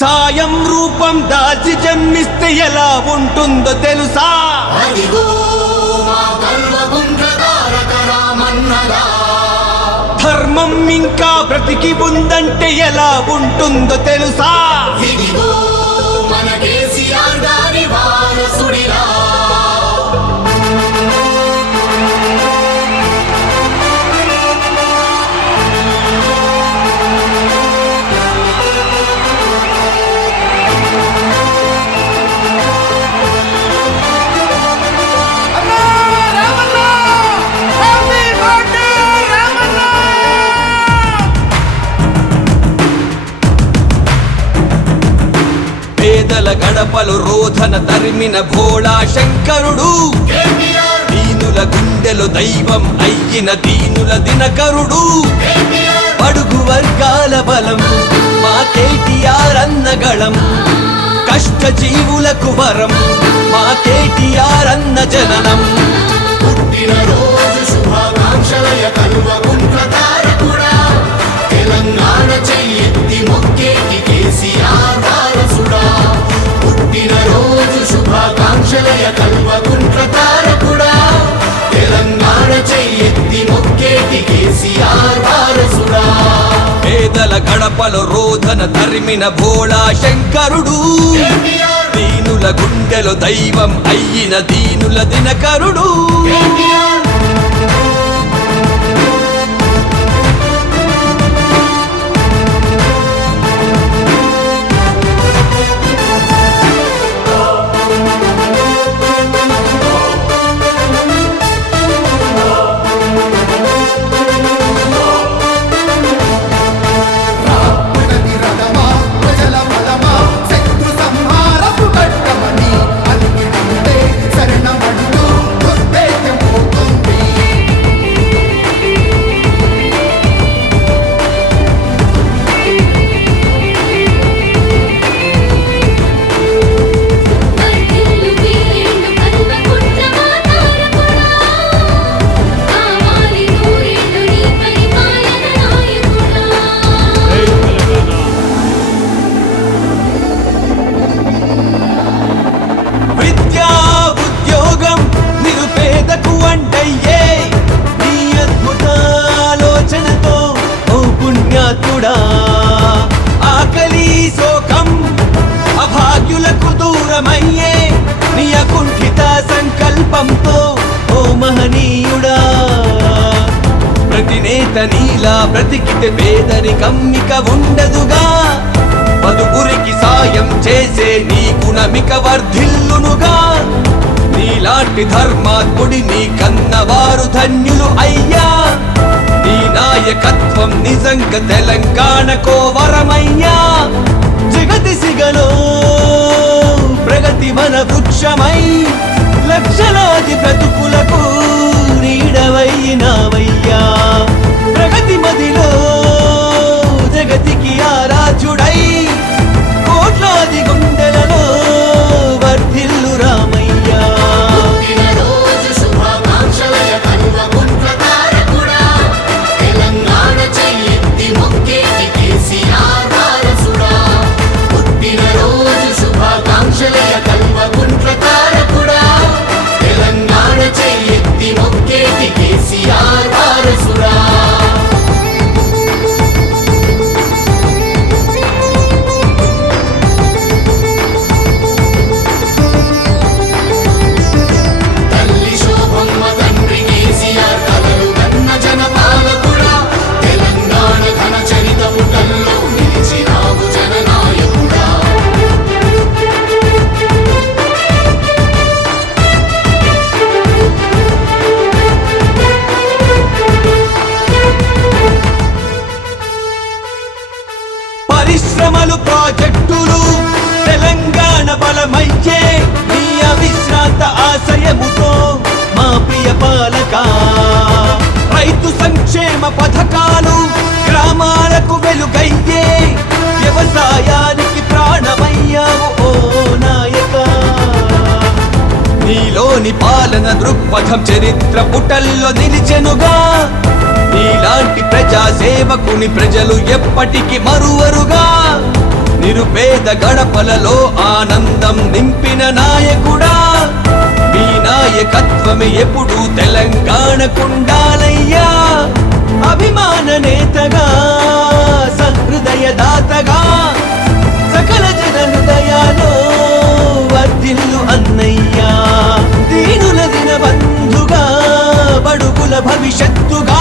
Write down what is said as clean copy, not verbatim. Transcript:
సాయం రూపం దాల్చి జన్మిస్తే ఎలా ఉంటుందో తెలుసా? ధర్మం ఇంకా బ్రతికి ఉందంటే ఎలా ఉంటుందో తెలుసా? పేదల గడపలు రోధన తరిమిన భోళా శంకరుడు, దీనుల గుండెలు దైవం అయ్యిన దీనుల దినకరుడు, బడుగు వర్గాల బలం మా కేటీఆర్ అన్నగళం, కష్ట జీవులకు వరం మా కేటీఆర్ అన్న జననం. పుట్టిన రోజు శుభాకాంక్షలయ కల్వకుంట్ల తారకుడా, తెలంగాణ చెయ్యెత్తి మొక్కేటి కేసీఆర్ వారసుడా. పుట్టిన రోజు శుభాకాంక్షలయ కల్వకుంట్ల తారకుడా, తెలంగాణ చెయ్యెత్తి మొక్కేటి కేసీఆర్ వారసుడా. పేదల గడపలో రోధన తరిమిన భోళా శంకరుడు, దీనుల గుండెలో దైవం అయ్యిన దీనుల దినకరుడు. ఆకలి శోకం అభాగ్యులకు దూరమయ్యే నీ అకుంఠిత సంకల్పంతో ఓ మహనీయుడా. ప్రతి నేత నీలా బ్రతికితే పేదరికం ఇక ఉండదుగా, పదుగురికి సాయం చేసే నీ గుణమిక వర్ధిల్లునుగా. నీలాంటి ధర్మాత్ముడి నీ కన్నవారు ధన్యులు అయ్యా. నీ నాయకత్వం నిజంగా తెలంగాణకో వరమయ్యా. జగతి సిగలో ప్రగతి మన వృక్షమై లక్షలాది బ్రతుకులకు నీడవయ్యినావయ్యా. ప్రగతి మదిలో జగతికి ఆరాధ్యుడై కోట్లాది గుండెలలో వర్ధిల్లు రామయ్యా. పరిశ్రమలు ప్రాజెక్టులు తెలంగాణ బలమయ్యే నీ అవిశ్రాంత ఆశయముతో మా ప్రియ పాలక. రైతు సంక్షేమ పథకాలు గ్రామాలకు వెలుగయ్యే, వ్యవసాయానికి ప్రాణమయ్యావు ఓ నాయక. నీలోని పాలన దృక్పథం చరిత్ర పుటల్లో నిలిచెనుగా. నీలాంటి ప్రజా సేవకుని ప్రజలు ఎప్పటికీ మరువరుగా. నిరుపేద గడపలలో ఆనందం నింపిన నాయకుడా, మీ నాయకత్వమే ఎప్పుడు తెలంగాణకుండాలయ్యా. అభిమాన నేతగా, సహృదయ దాతగా, సకల జన హృదయాలో వర్ధిల్లు అన్నయ్యా. దీనుల దిన బంధుగా, బడుగుల భవిష్యత్తుగా